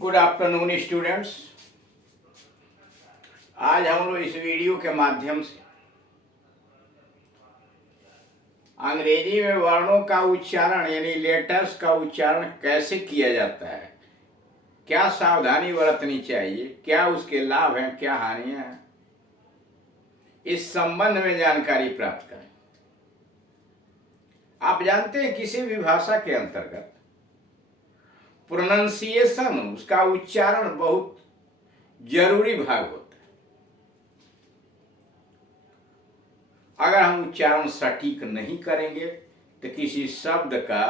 Good afternoon students. आज हम लोग इस वीडियो के माध्यम से अंग्रेजी में वर्णों का उच्चारण यानी लेटर्स का उच्चारण कैसे किया जाता है, क्या सावधानी बरतनी चाहिए, क्या उसके लाभ हैं, क्या हानियां हैं, इस संबंध में जानकारी प्राप्त करें। आप जानते हैं किसी भी भाषा के अंतर्गत प्रोनंसिएशन, उसका उच्चारण बहुत जरूरी भाग होता है। अगर हम उच्चारण सटीक नहीं करेंगे तो किसी शब्द का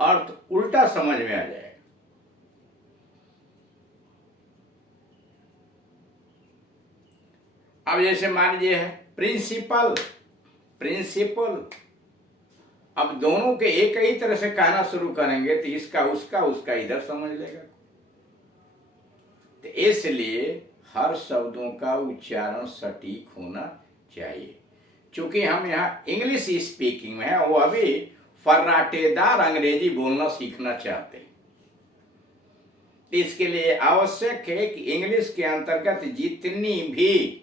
अर्थ उल्टा समझ में आ जाएगा। अब जैसे मान लीजिए है प्रिंसिपल, प्रिंसिपल, अब दोनों के एक ही तरह से कहना शुरू करेंगे तो इसका उसका, उसका इधर समझ लेगा। तो इसलिए हर शब्दों का उच्चारण सटीक होना चाहिए। चूंकि हम यहाँ इंग्लिश स्पीकिंग में है, वो अभी फर्राटेदार अंग्रेजी बोलना सीखना चाहते हैं। इसके लिए आवश्यक है कि इंग्लिश के अंतर्गत जितनी भी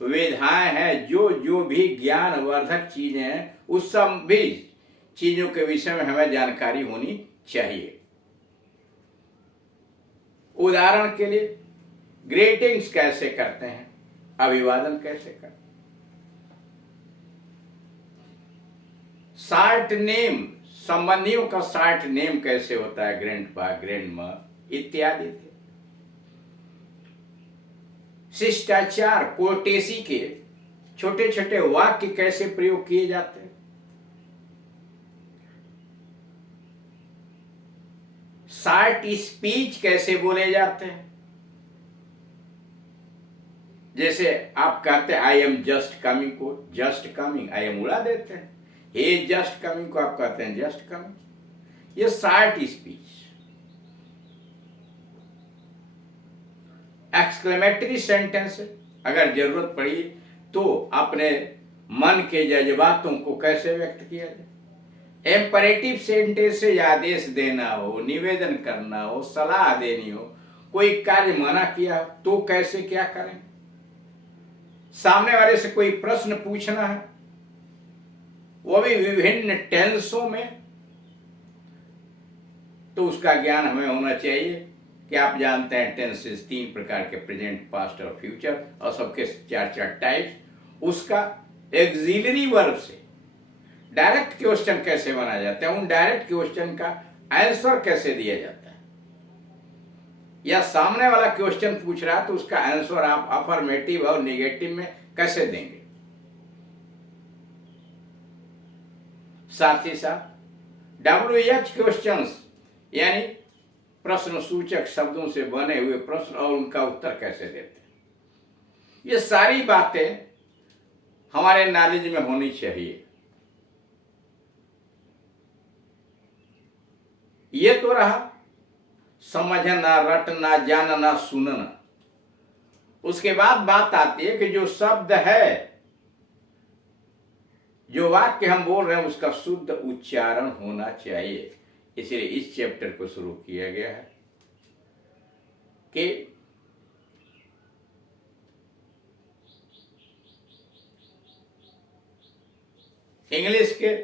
विधाएं हैं, जो भी ज्ञानवर्धक चीजें हैं, उस सब भी चीजों के विषय में हमें जानकारी होनी चाहिए। उदाहरण के लिए ग्रीटिंग्स कैसे करते हैं, अभिवादन कैसे करते हैं, शॉर्ट नेम, संबंधियों का शॉर्ट नेम कैसे होता है, ग्रैंडपा, ग्रैंडमा इत्यादि। शिष्टाचार, कोर्टेसी के छोटे छोटे वाक्य कैसे प्रयोग किए जाते हैं, शॉर्ट स्पीच कैसे बोले जाते हैं। जैसे आप कहते हैं आई एम जस्ट कमिंग को जस्ट कमिंग, आई एम उड़ा देते हैं। हे जस्ट कमिंग को आप कहते हैं जस्ट कमिंग। ये शॉर्ट स्पीच। एक्सक्लेमेटरी सेंटेंस, अगर जरूरत पड़ी तो अपने मन के जज्बातों को कैसे व्यक्त किया जाए। एम्परेटिव सेंटेंस से आदेश देना हो, निवेदन करना हो, सलाह देनी हो, कोई कार्य मना किया तो कैसे क्या करें, सामने वाले से कोई प्रश्न पूछना है, वो भी विभिन्न टेंसों में, तो उसका ज्ञान हमें होना चाहिए कि आप जानते हैं टेंसेस 3 प्रकार के, प्रेजेंट, पास्ट और फ्यूचर, और सबके 4 टाइप्स। उसका एक्सिलरी वर्ब से डायरेक्ट क्वेश्चन कैसे बनाया जाता है, उन डायरेक्ट क्वेश्चन का आंसर कैसे दिया जाता है, या सामने वाला क्वेश्चन पूछ रहा है तो उसका आंसर आप अफर्मेटिव और नेगेटिव में कैसे देंगे। साथ ही साथ WH क्वेश्चंस यानी प्रश्न सूचक शब्दों से बने हुए प्रश्न और उनका उत्तर कैसे देते हैं। ये सारी बातें हमारे नॉलेज में होनी चाहिए। ये तो रहा समझना, रटना, जानना, सुनना। उसके बाद बात आती है कि जो शब्द है, जो वाक्य हम बोल रहे हैं, उसका शुद्ध उच्चारण होना चाहिए। इसलिए इस चैप्टर को शुरू किया गया है कि इंग्लिश के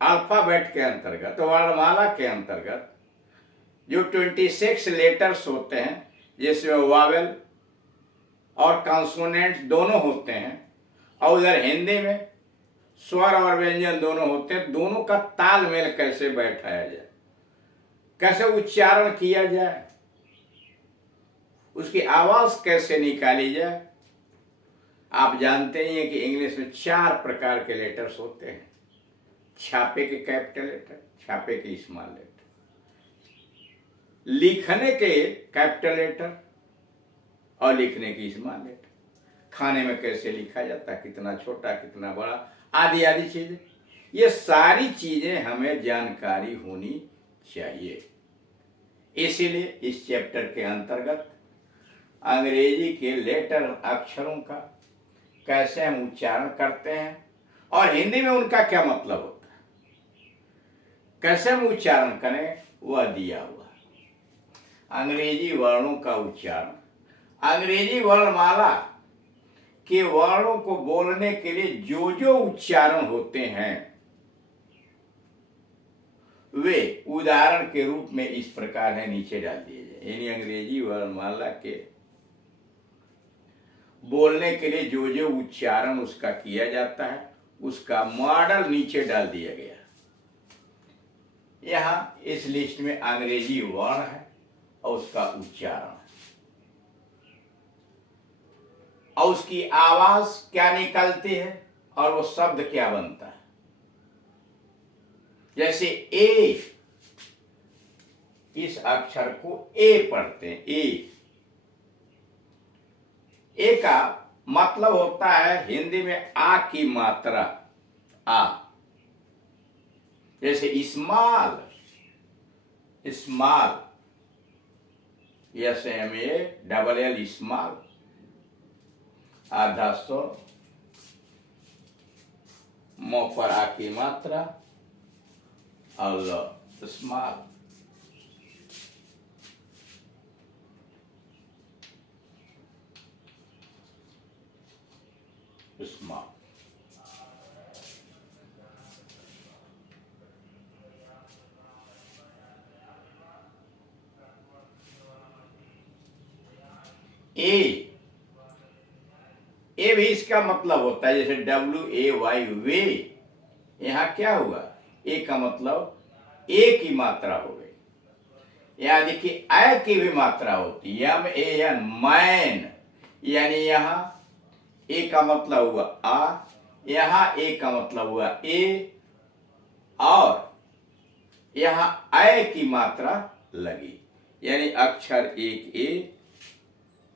अल्फाबेट के अंतर्गत, वर्णमाला के अंतर्गत जो 26 लेटर्स होते हैं, जिसमें वावेल और कॉन्सोनेंट दोनों होते हैं, और उधर हिंदी में स्वर और व्यंजन दोनों होते हैं, दोनों का तालमेल कैसे बैठाया जाए, कैसे उच्चारण किया जाए, उसकी आवाज कैसे निकाली जाए। आप जानते ही हैं कि इंग्लिश में 4 प्रकार के लेटर्स होते हैं। छापे के कैपिटल लेटर, छापे के स्मॉल लेटर, लिखने के कैपिटल लेटर और लिखने की स्मॉल लेटर, खाने में कैसे लिखा जाता है, कितना छोटा कितना बड़ा, आदि आदि चीजें। ये सारी चीजें हमें जानकारी होनी चाहिए। इसीलिए इस चैप्टर के अंतर्गत अंग्रेजी के लेटर, अक्षरों का कैसे हम उच्चारण करते हैं और हिंदी में उनका क्या मतलब होता है, कैसे हम उच्चारण करें, वह दिया हुआ है। अंग्रेजी वर्णों का उच्चारण। अंग्रेजी वर्णमाला के वर्णों को बोलने के लिए जो जो उच्चारण होते हैं वे उदाहरण के रूप में इस प्रकार है, नीचे डाल दिए जाए। यानी अंग्रेजी वर्णमाला के बोलने के लिए जो जो उच्चारण उसका किया जाता है उसका मॉडल नीचे डाल दिया गया। यहाँ इस लिस्ट में अंग्रेजी वर्ण है और उसका उच्चारण है और उसकी आवाज क्या निकलती है और वो शब्द क्या बनता है। जैसे ए, इस अक्षर को ए पढ़ते हैं। ए का मतलब होता है हिंदी में आ की मात्रा, आ। जैसे स्मॉल, स्मॉल, SMALL, स्मॉल, आधा सौ, मो पर आ की मात्रा और स्मॉल। स्मॉल ए भी इसका मतलब होता है, जैसे WAY, वे। यहां क्या हुआ, ए का मतलब ए की मात्रा हो गई। यहां देखिए ए की भी मात्रा होती है, MAN, मैन। यानी यहां ए का मतलब हुआ आ, यहां ए का मतलब हुआ ए और यहां ए की मात्रा लगी। यानी अक्षर एक ए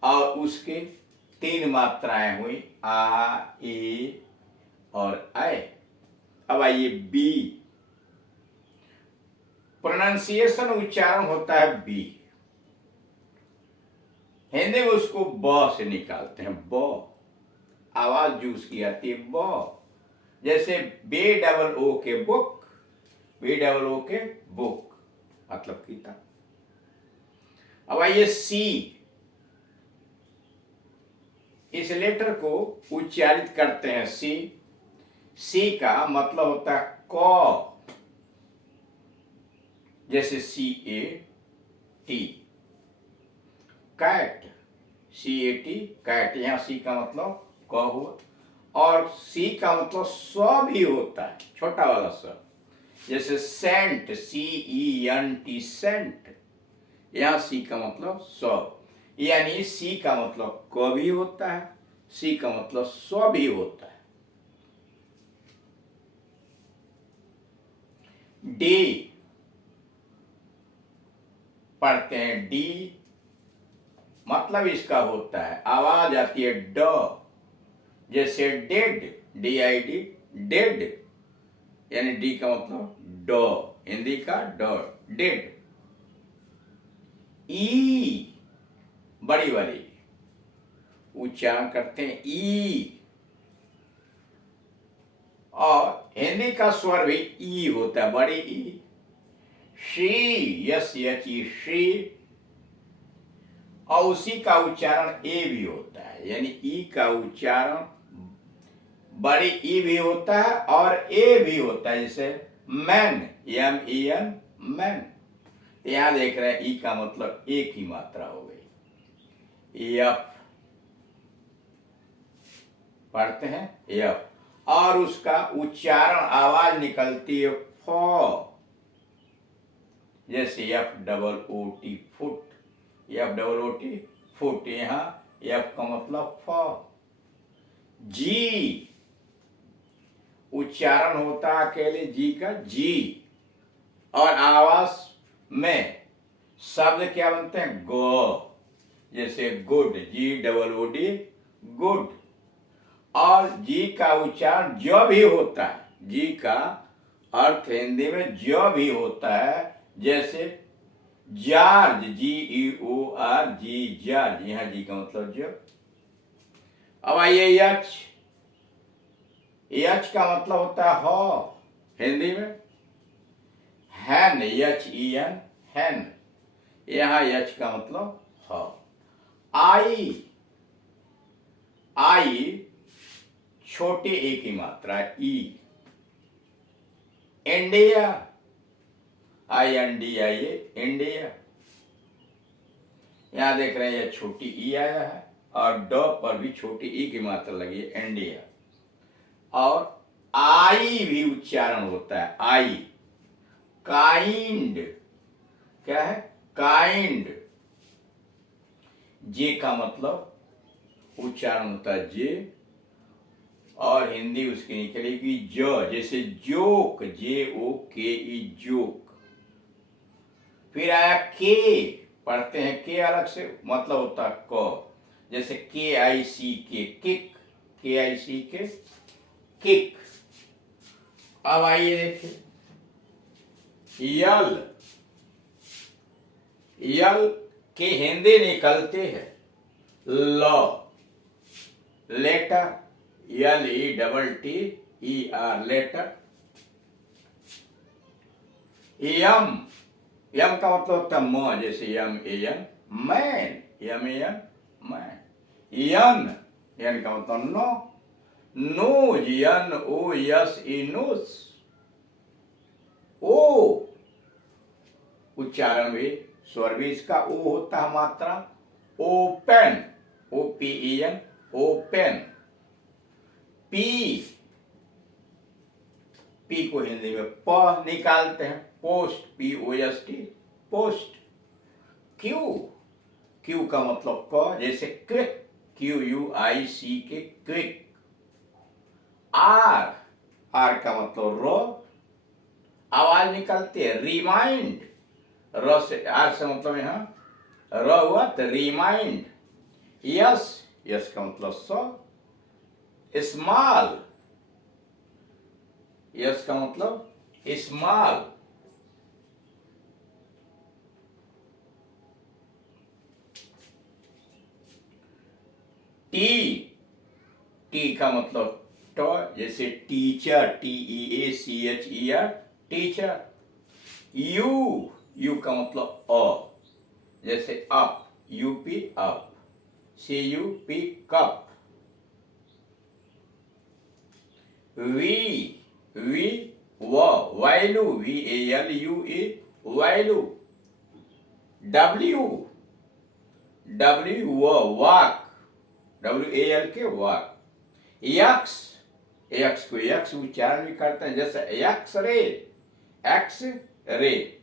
और उसके तीन मात्राएं हुई, आ, ए और ऐ। अब आइए बी। प्रोनाउंसिएशन उच्चारण होता है बी। हिंदी में उसको ब से निकालते हैं, ब। आवाज जो उसकी आती है ब। जैसे BO के बुक, BO के बुक मतलब किताब। अब आइए सी। इस लेटर को उच्चारित करते हैं सी। सी का मतलब होता है क। जैसे CAT, कैट, CAT, कैट। यहां सी का मतलब क हुआ और सी का मतलब स्व भी होता है, छोटा वाला स्व। जैसे सेंट, CENT, सेंट। यहां सी का मतलब स्व। यानी सी का मतलब क भी होता है, सी का मतलब स्व भी होता है। डी पढ़ते हैं, डी मतलब इसका होता है आवाज आती है ड। जैसे डेड, DID, डेड। यानी डी का मतलब ड, हिंदी का ड, डेड। ई बड़ी वाली उच्चारण करते हैं ई और हिंदी का स्वर भी ई होता है, बड़ी ई। श्री, SHE, श्री। और उसी का उच्चारण ए भी होता है, यानी ई का उच्चारण बड़ी ई भी होता है और ए भी होता है। जैसे मैन, MEN, मैन। यहां देख रहे हैं ई का मतलब ए की मात्रा हो गई। एफ पढ़ते हैं, एफ। और उसका उच्चारण आवाज निकलती है फ। जैसे FOOT, फुट, FOOT, फुट। यहां एफ का मतलब फ। जी उच्चारण होता है अकेले जी का, जी। और आवाज में शब्द क्या बनते हैं, गो। जैसे गुड, GOOD, गुड। और जी का उच्चारण ज भी होता है, जी का अर्थ हिंदी में ज भी होता है। जैसे जॉर्ज, GEORG, जॉर्ज। यहां जी का मतलब ज। अब आइए यच। यच का मतलब होता है ह हिंदी में। हैन, HEN, हैन। यहाँ यच का मतलब ह। आई, आई छोटे ए की मात्रा ई। India, I N D I A, India. यहां देख रहे हैं ये छोटी ई आया है और ड पर भी छोटी ई की मात्रा लगी है, इंडिया। और आई भी उच्चारण होता है, आई। काइंड, क्या है? काइंड। जे का मतलब उच्चारण होता है जे, और हिंदी उसकी निकलेगी ज, जैसे जोक, जे ओ के ई, जोक। फिर आया के, पढ़ते हैं के अलग से, मतलब होता है क, जैसे के आई सी के, किक, के आई सी के, किक। अब आइए देखिए, यल, यल के हिंदी निकलते हैं ल, letter, L E double T E R, letter. M, M का मतलब होता है म, जैसे यम ए यन, मैन, यम ए यन, मैन। यन, यन का मतलब नो, nose, N O S E, nose. O, उच्चारण भी स्वर भी इसका ओ होता है मात्रा। Open, O P E N, open. P, P को हिंदी में प निकालते हैं, post, P O S T, post. Q, Q का मतलब क, जैसे quick, Q U I C K, quick. Are, are का मतलब रो, आवाज निकलती है, रिमाइंड, र से, आर से मतलब यहां र हुआ तो रिमाइंड। यस, यस का मतलब सो, स्मॉल, यस का मतलब स्मॉल। टी, टी का मतलब ट, जैसे teacher, T E A C H E R, teacher. U, U का मतलब अ, जैसे up, U P up, C U P cup. V, V value, V A L U E, value. W, W walk, W A L K walk. X, X को X उच्चारण भी करते हैं, जैसे X ray, X ray.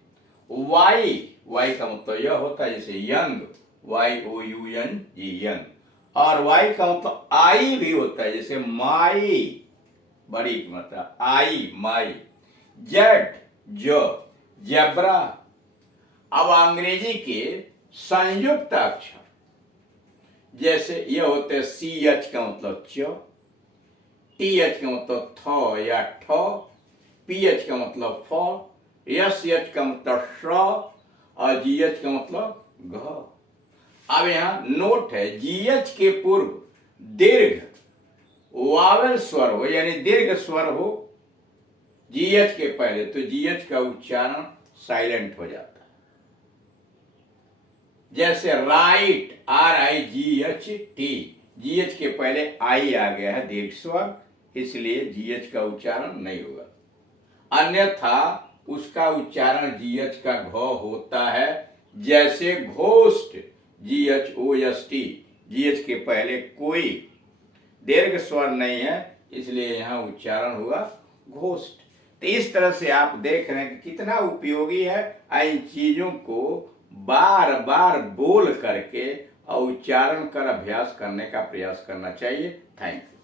Y, Y का मतलब यह होता है, जैसे young, Y O U N G, young. और वाई का मतलब आई भी होता है, जैसे माई, बड़ी की मतलब आई, माई। जेड, जो, जेब्रा। अब अंग्रेजी के संयुक्त अक्षर, जैसे ये होते हैं सी एच का मतलब च, टी एच का मतलब थ या ठ, पी एच का मतलब फ, एस एच का मतलब श, और जी एच का मतलब घ। अब यहां नोट है, जी एच के पूर्व दीर्घ वावल स्वर हो, यानी दीर्घ स्वर हो जी एच के पहले, तो जी एच का उच्चारण साइलेंट हो जाता है। जैसे right, are I ji H T, G H के पहले आई आ गया है दीर्घ स्वर, इसलिए जी एच का उच्चारण नहीं होगा। अन्यथा उसका उच्चारण जी एच का घ होता है, जैसे ghost, G H O S T, G H के पहले कोई दीर्घ स्वर नहीं है, इसलिए यहां उच्चारण हुआ घोस्ट। तो इस तरह से आप देख रहे हैं कि कितना उपयोगी है इन चीजों को बार बार बोल करके और उच्चारण कर अभ्यास करने का प्रयास करना चाहिए। Thank you.